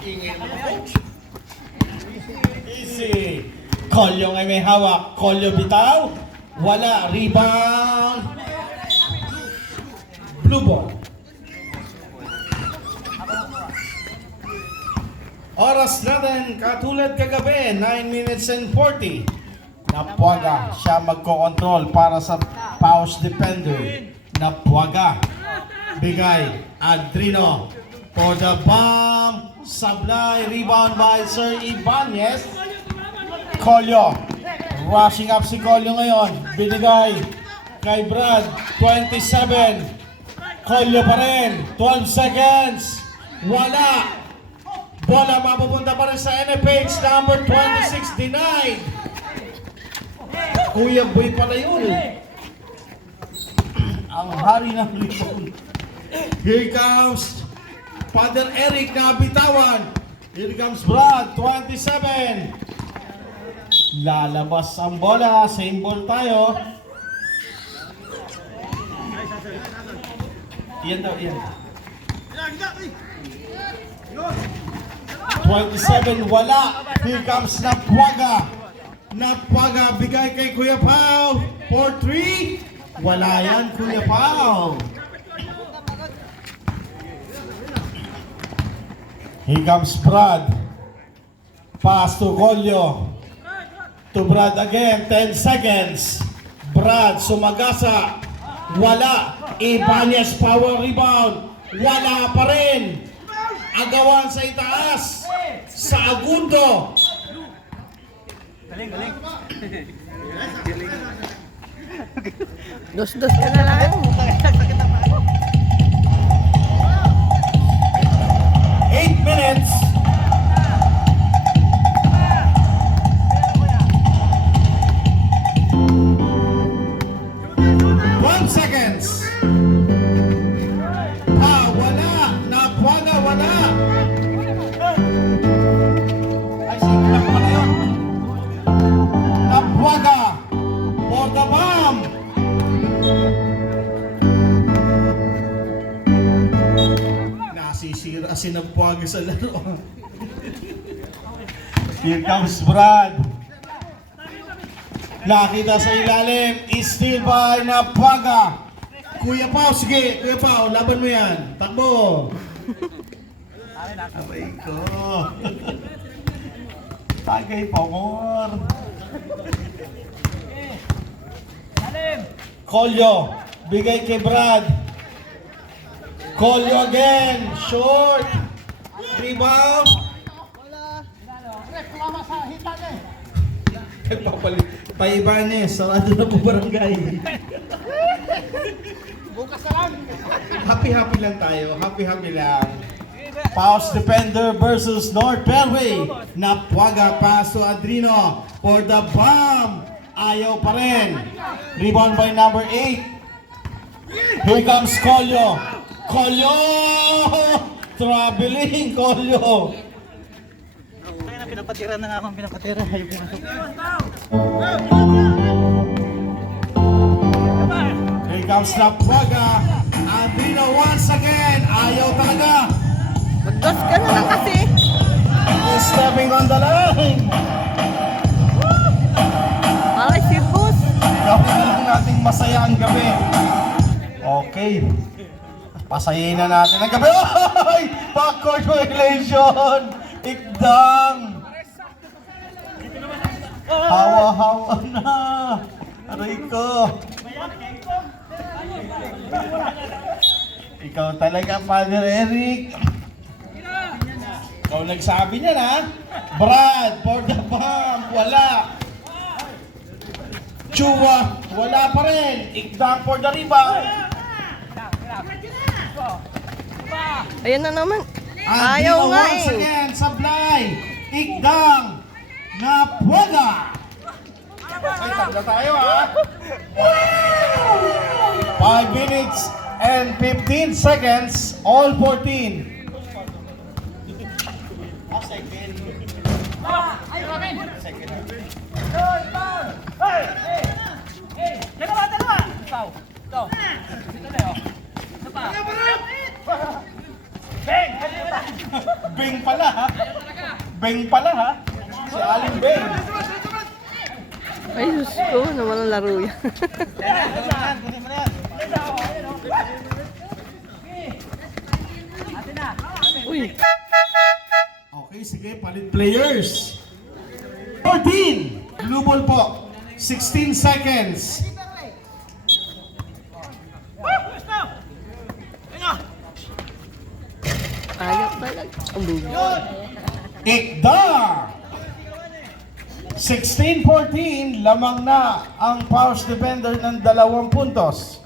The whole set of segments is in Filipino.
Ingay mo, coach. Easy. Kolyo ay may hawak. Kolyo bitaw. Wala. Rebound. Blue ball. Oras natin, katulad kagabi, 9 minutes and 40. Napuaga siya magko-control para sa Paus defender. Napuaga. Bigay. Adrino. For the bomb. Sablay. Rebound by Sir Ibanez. Kolyo. Rushing up si Kolyo ngayon. Binigay kay Brad. 27. Kolyo pa rin. 12 seconds. Wala. Bola mapupunta pa rin sa NFH number 26, denied. Kuya Boy pala yun. Ang hari ng rebound. Here comes Father Eric na bitawan. Here comes Brad, 27. Lalabas ang bola. Same ball tayo. Iyan daw, iyan. 27, wala. Here comes Napuaga. Napuaga, bigay kay Kuya Pao. 4-3. Wala yan, Kuya Pao. Here comes Brad. Pass to Kolyo. To Brad again, 10 seconds. Brad, sumagasa. Wala. Ibanez power rebound. Wala pa rin. Agawan sa itaas. Sa Agundo. Galing. Dos-dos ka na lang. 8 minutes. Seconds. Wala. Napuaga, wala. Ay, signal pa na yun. Napuaga. For the bomb. Nasisira si Napuaga sa laro. Here comes Brad. Nakita sa ilalim, steal by Napuaga. Kuya Pao, sige, Kuya Pao, laban mo yan. Takbo. Abay ko. Tagay pa more. Kolyo, bigay kay Brad. Kolyo again, short. Rebound. Paibanez, sarado na po barangay. Bukas na lang. Happy lang tayo. Happy lang. Paus defender versus North Fairway. Napuaga pass to Adrino for the bomb. Ayaw pa rin. Rebound by number 8. Here comes Kolyo. Kolyo! Traveling Kolyo. Pinapatira na nga akong pinapatira. Yung pinasok. Here comes Napuaga. Andrino once again. Ayaw talaga. Dos ka na lang kasi. He's stepping on the line. Malay si boss. Gawin na lang natin masaya ang gabi. Okay. Pasayin na natin ang gabi. Oy! Backcourt violation. Ikdang. Hawa-hawa na. Aray ko. Ikaw talaga, Father Eric. Ikaw nagsabi niya na. Brad, for the bomb. Wala. Chua, wala pa rin. Ikdang for the rebound. Ayan na naman. Ayaw Ayaw nga once eh. again, Sablay. Ikdang. Napuaga. Ay, tagla tayo ha. 5 minutes and 15 seconds, all 14. Beng pala ha. Beng pala ha. Si Aling Beng. Ay, Diyos ko, naman ang laro yan. Uy, Okay, sige, palit players. 14. Blue ball po. 16 seconds. ayaw talaga. Ang bugo. Ikda! 16-14, lamang na ang Paus defender ng 2 puntos.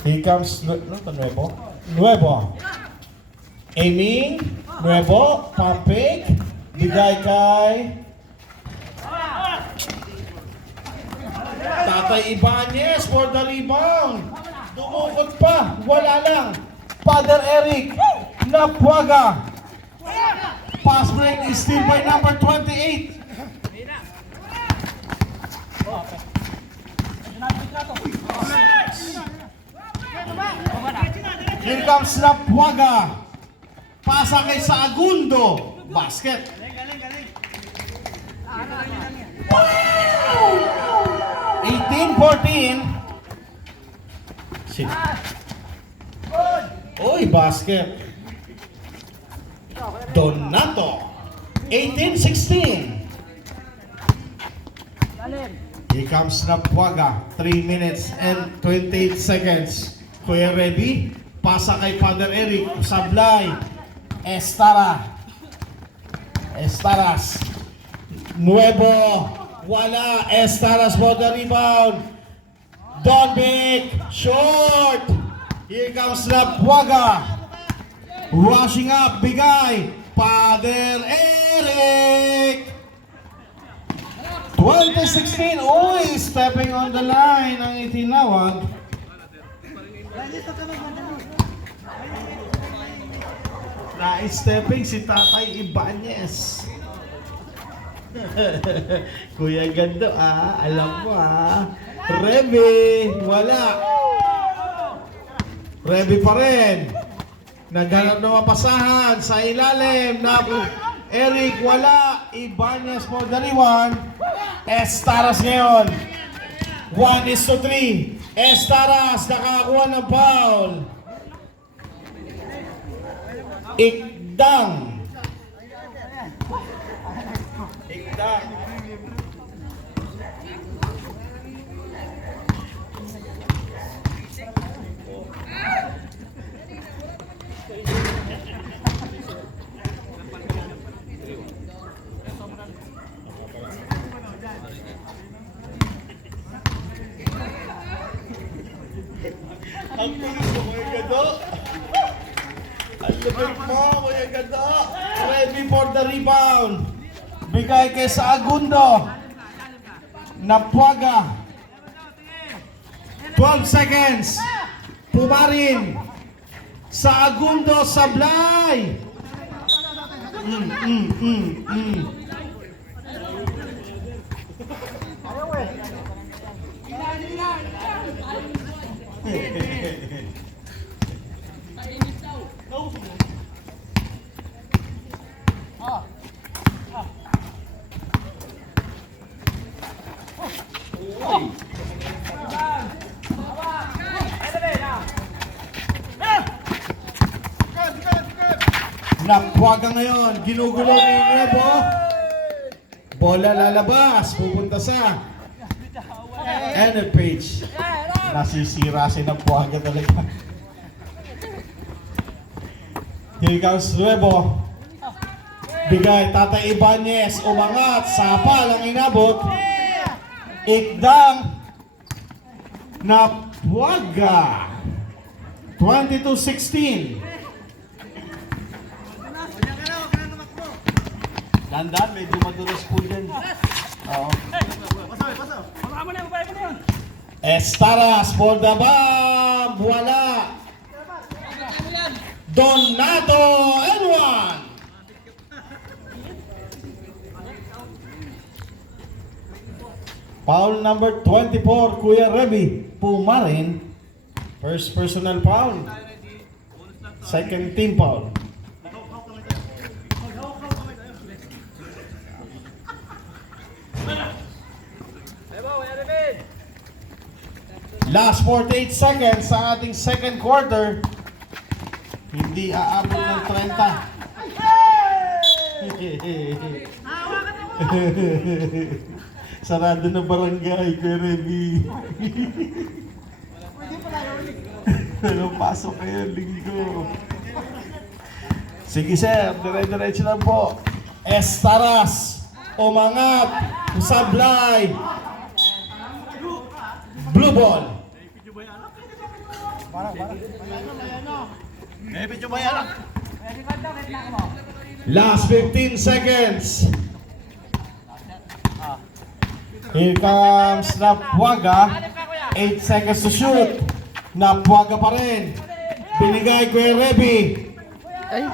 Here comes Nuevo. Nuevo. Aiming. Nuevo. Pampig. Bigay kay Tatay Ibanez for the rebound. Dumukot pa. Wala lang. Father Eric. Napuaga. Pass break is still by number 28. Here comes Napuaga. Pasa kay Saagundo. Basket. 18-14. Oy, basket. Donato. 18-16. Here comes Napuaga. 3 minutes and 28 seconds. Kuya Reby. Pasa kay Father Eric. Sablay. Estaras. Nuevo. Wala. Estaras for the rebound. Don Big. Short. Here comes Napuaga. Rushing up. Bigay. Father Eric. 2016. Uy, stepping on the line ang itinawag. Na-stepping si Tatay Ibanez. Kuya Gando alam mo Reby, wala. Reby pa rin. Naghanap ng mapasahan sa ilalim. Eric, wala. Ibanez for the rebound. Estaras ngayon. 1-3. Estaras nakakuha ng foul. Ikdang. Ang bilis mo, Kuya Gado. Ang lupit mo, Kuya Gado. Ready for the rebound. Bigay kay Saagundo. Napuaga. 12 seconds. Pumarin. Saagundo, Sablay. Napuaga ngayon, ginugulo ni Nuevo. Bola lalabas, pupunta sa end page. Nasisira si Napuaga talaga. Here comes Nuevo. Bigay, Tatay Ibanez, umangat, sapal ang inabot. Ikdang. Napuaga. 22-16. Dandan, medyo madulas po dyan. Oo. Estaras for the bomb. Wala. Donato and one. Foul number 24, Kuya Reby. Pumarin. First personal foul. Second team foul. Last 48 seconds sa ating second quarter. Hindi aabot ng 30. Sarado na barangay, Kuya Remy. Pero pasok kayo linggo. Sige sir, dire-diretso lang po. Estaras, umangat, sablay. Blue ball. Last 15 seconds. Here comes Napuaga. 8 seconds to shoot. Napuaga pa rin. Binigay Kuya Reby. Ay,